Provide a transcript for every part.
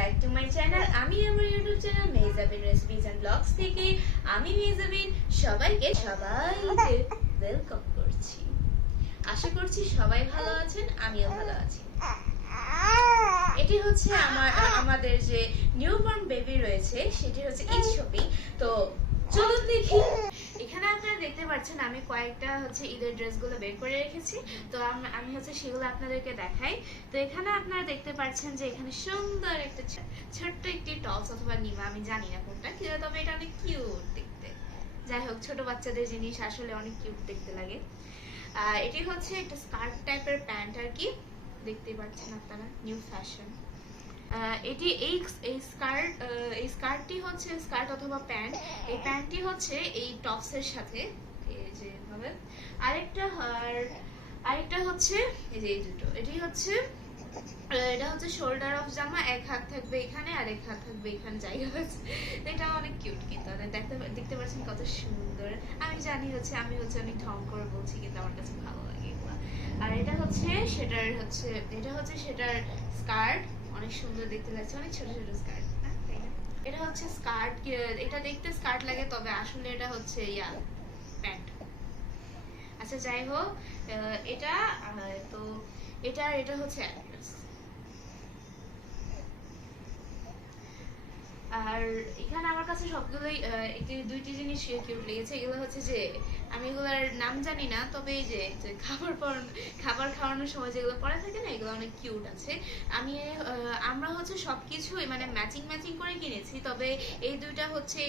Back to my channel. আমি আমার YouTube channel Mehjabin recipes and blogs থেকে আমি মেহজাবিন সবাইকে ওয়েলকাম করছি। আশা করছি সবাই ভালো আছেন, আমিও ভালো আছি। এটি হচ্ছে আমাদের যে নিউবর্ন বেবি রয়েছে সেটি হচ্ছে ঈদ শপিং। তো চলুন দেখি। এখানে আপনারা দেখতে পাচ্ছেন আমি কয়েকটা হচ্ছে ঈদের ড্রেসগুলো বের করে রেখেছি। তো আমি হচ্ছে সেগুলো আপনাদেরকে দেখাই। তো এখানে আপনারা দেখতে পাচ্ছেন যে এখানে সুন্দর একটা ছোট্ট একটি টপস অথবা নিমা, আমি জানি না কোনটা, তবে এটা অনেক কিউট দেখতে। যাই হোক, ছোট বাচ্চাদের জিনিস আসলে অনেক কিউট দেখতে লাগে। এটি হচ্ছে একটা স্কার্ট টাইপের প্যান্ট আর কি, দেখতেই পাচ্ছেন আপনারা, নিউ ফ্যাশন। এটি এই স্কার্টটি হচ্ছে স্কার্ট অথবা প্যান্ট। এই প্যান্টটি হচ্ছে এই টপসের সাথে, এই যে ভাবে। আরেকটা হচ্ছে এই যে এই দুটো। এটা হচ্ছে শোল্ডার অফ জামা, এক হাত থাকবে এখানে আর এক হাত থাকবে এখানে, জায়গা আছে। এটা অনেক কিউট, কিন্তু দেখতে পাচ্ছেন কত সুন্দর। আমি জানি হচ্ছে আমি অনেক ঢং করে বলছি, কিন্তু আমার কাছে ভালো লাগে এগুলো। আর এটা হচ্ছে সেটার স্কার্ট, অনেক সুন্দর দেখতে লাগছে, অনেক ছোট ছোট স্কার্ট। এটা হচ্ছে স্কার্ট, এটা দেখতে স্কার্ট লাগে তবে আসলে এটা হচ্ছে প্যান্ট। আচ্ছা যাই হোক, এটা হচ্ছে অ্যাড্রেস। আর এখানে আমার কাছে সবগুলোই দুইটি জিনিস কিউট লেগেছে। এগুলো হচ্ছে যে আমি এগুলোর নাম জানি না, তবে এই যে খাবার খাওয়ানোর সময় যেগুলো পরে থাকে না, এগুলো অনেক কিউট আছে। আমরা হচ্ছে সবকিছু মানে ম্যাচিং করে কিনেছি, তবে এই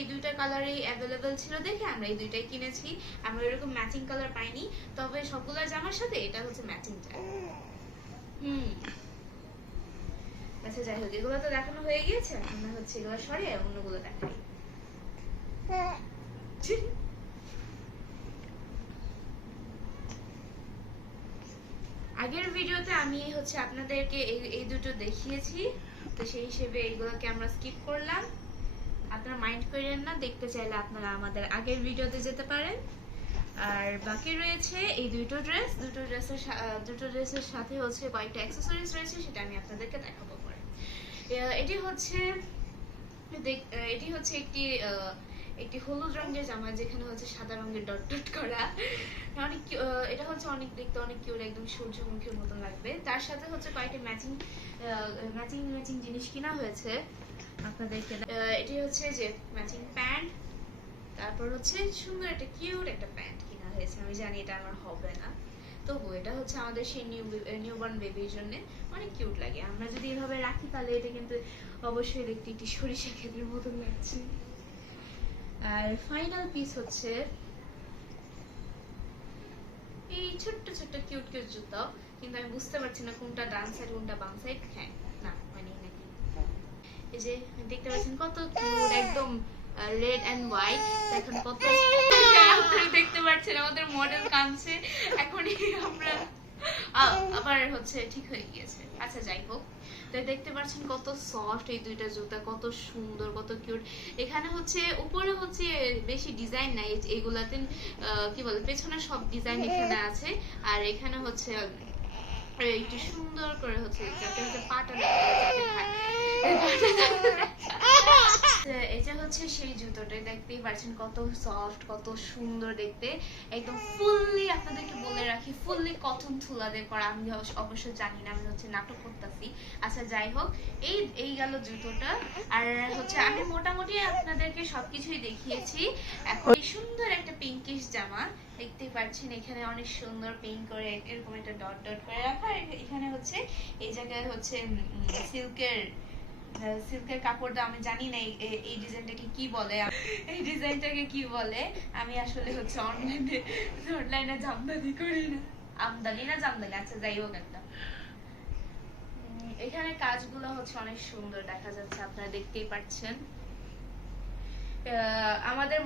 দুইটা কালারই অ্যাভেলেবেল ছিল দেখে আমরা এই দুইটাই কিনেছি। আমরা এরকম ম্যাচিং কালার পাইনি, তবে সবগুলো জামার সাথে এটা হচ্ছে ম্যাচিং চাই। আচ্ছা যাই হোক, এগুলো তো দেখানো হয়ে গিয়েছে, আমরা হচ্ছে এগুলো সরিয়ে অন্যগুলো দেখাই। আগের ভিডিওতে আমি হচ্ছে আপনাদেরকে এই দুটো দেখিয়েছি, তো সেই হিসেবে এইগুলোকে আমরা স্কিপ করলাম। আপনারা মাইন্ড করেন না, দেখতে চাইলে আপনারা আমাদের আগের ভিডিওতে যেতে পারেন। আর বাকি রয়েছে এই দুটো ড্রেসের সাথে হচ্ছে কয়েকটা অ্যাকসেসরিজ রয়েছে, সেটা আমি আপনাদেরকে দেখাবো পরে। এটি হচ্ছে একটি হলুদ রঙের জামা, যেখানে হচ্ছে সাদা রঙের ডট ডট করা। এটা হচ্ছে দেখতে অনেক কিউট, একদম সূর্যমুখীর মতো লাগবে। তার সাথে হচ্ছে কয়েকটা ম্যাচিং জিনিস কিনা হয়েছে আপনাদেরকে। এটি হচ্ছে যে ম্যাচিং প্যান্ট, তারপর হচ্ছে সুন্দর একটা কিউট একটা প্যান্ট কিনা হয়েছে। আমি জানি এটা আমার হবে না, তবু এটা হচ্ছে আমাদের সেই নিউবর্ন বেবির জন্য অনেক কিউট লাগে। আমরা যদি এভাবে রাখি তাহলে এটা কিন্তু অবশ্যই দেখতে একটি সরিষা ক্ষেতের মতন লাগছে। আর ফাইনাল পিস হচ্ছে এই ছোট্ট কিউট জুতো, কিন্তু আমি বুঝতে পারছি না কোনটা ডান সাইড কোনটা বাম সাইড। হ্যাঁ, না মানে নাকি এই যে দেখতে পাচ্ছেন কত কিউট, একদম রেড এন্ড হোয়াইট। এখন কত আপনারা দেখতে পাচ্ছেন আমাদের মডেল কাঁদছে। এখনই আমরা আবার হচ্ছে ঠিক হয়ে গিয়েছে। আচ্ছা যাই হোক, তো দেখতে পাচ্ছেন কত সফট এই দুইটা জুতা, কত সুন্দর, কত কিউট। এখানে হচ্ছে উপরে হচ্ছে বেশি ডিজাইন নাই, এগুলাতে কি বলে পেছনে সব ডিজাইন এখানে আছে। আর এখানে হচ্ছে একটু সুন্দর করে হচ্ছে যাতে হচ্ছে পাটা এটা হচ্ছে সেই জুতোটা, দেখতেই পাচ্ছেন কত সফট, কত সুন্দর দেখতে, একদম ফুললি আপনাদেরকে বলে রাখি ফুললি কটন তুলা দিয়ে করা। আমি অবশ্য জানি না, আমি হচ্ছে নাটক করতেছি। আচ্ছা যাই হোক, এই গেল জুতোটা। আর হচ্ছে আমি মোটামুটি আপনাদেরকে সবকিছুই দেখিয়েছি। এখন সুন্দর একটা পিঙ্কিশ জামা দেখতেই পাচ্ছেন, এখানে অনেক সুন্দর পিঙ্ক করে এরকম একটা ডট ডট করে রাখা। এখানে হচ্ছে এই জায়গায় হচ্ছে সিল্কের কাপড়, আমি জানি না এই ডিজাইনটাকে কি বলে, আমি আসলে হচ্ছে অনলাইনে জামদানি করি না, আমদানি না জামদানি। আচ্ছা যাই হোক, একটা এখানে কাজগুলো হচ্ছে অনেক সুন্দর দেখা যাচ্ছে, আপনারা দেখতেই পাচ্ছেন। আমাদের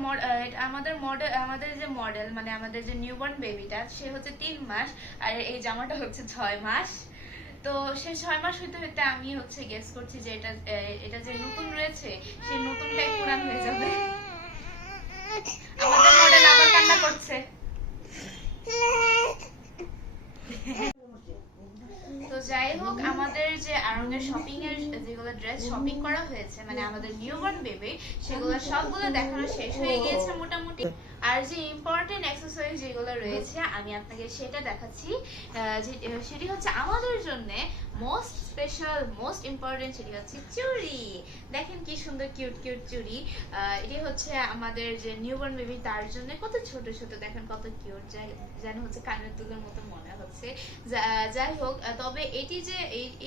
যে মডেল মানে আমাদের যে নিউবর্ন বেবিটা, সে হচ্ছে 3 মাস, আর এই জামাটা হচ্ছে 6 মাস। তো সে 6 মাস হইতে হইতে আমি হচ্ছে গেস করছি যে এটা যে নতুন রয়েছে, সেই নতুনটাই পুরান হয়ে যাবে। আমাদের মডেল আবার কান্না করছে। তো যাই হোক, আমাদের আমাদের যে আরং এর শপিং এর যেগুলো ড্রেস শপিং করা হয়েছে মানে আমাদের নিউবর্ন বেবি, সেগুলো সবগুলো দেখানো শেষ হয়ে গিয়েছে মোটামুটি। আর যে ইম্পর্টেন্ট অ্যাকসেসরিজ যেগুলো রয়েছে আমি আপনাকে সেটা দেখাচ্ছি। সেটি হচ্ছে আমাদের জন্য মোস্ট স্পেশাল, মোস্ট ইম্পর্টেন্ট, সেটি হচ্ছে চুড়ি। দেখেন কি সুন্দর কিউট কিউট চুড়ি। এটি হচ্ছে আমাদের যে নিউবর্ন বেবি তার জন্য কত ছোট ছোট, দেখেন কত কিউট, যেন হচ্ছে কানের দুলের মতো মনে হচ্ছে। যাই হোক, তবে এটি যে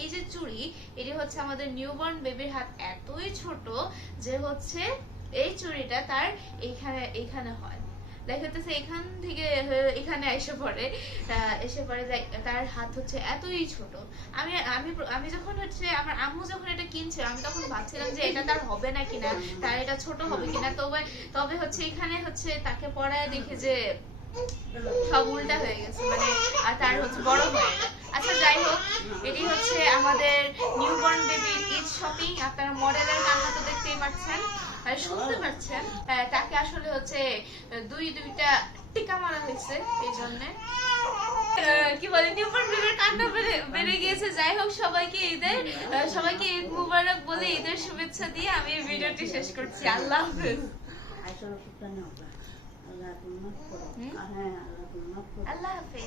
এই যে চুড়ি, এটি হচ্ছে আমাদের নিউবর্ন বেবির হাত এতই ছোট যে হচ্ছে এই চুড়িটা তার এইখানে হয়, দেখাতেছে এখান থেকে এখানে এসে পড়ে তার হাত হচ্ছে এতই ছোট। আমি আমি আমি যখন হচ্ছে আমার আম্মু যখন এটা কিনছে আমি তখন ভাবছিলাম যে এটা তার হবে না কিনা, তার এটা ছোট হবে কিনা। তবে হচ্ছে এখানে হচ্ছে তাকে পড়ায় দেখে যে সব উল্টা হয়ে গেছে, মানে আর তার হচ্ছে বড় হয়ে গেছে। আচ্ছা যাই হোক, এটি হচ্ছে আমাদের নিউবর্ন বেবির ঈদ শপিং। আপনারা মডেলের কান্না তো দেখতেই পাচ্ছেন আর শুনতে পাচ্ছেন। তাকে আসলে হচ্ছে দুইটা টিকা মারা হয়েছে, এই জন্য কি বলে নিউবর্ন বেবির কান্না বেড়ে গিয়েছে। যাই হোক, সবাইকে ঈদ মুবারক বলে ঈদের শুভেচ্ছা দিয়ে আমি এই ভিডিওটি শেষ করছি। আল্লাহ হাফেজ। আল্লাহ হাফেজ।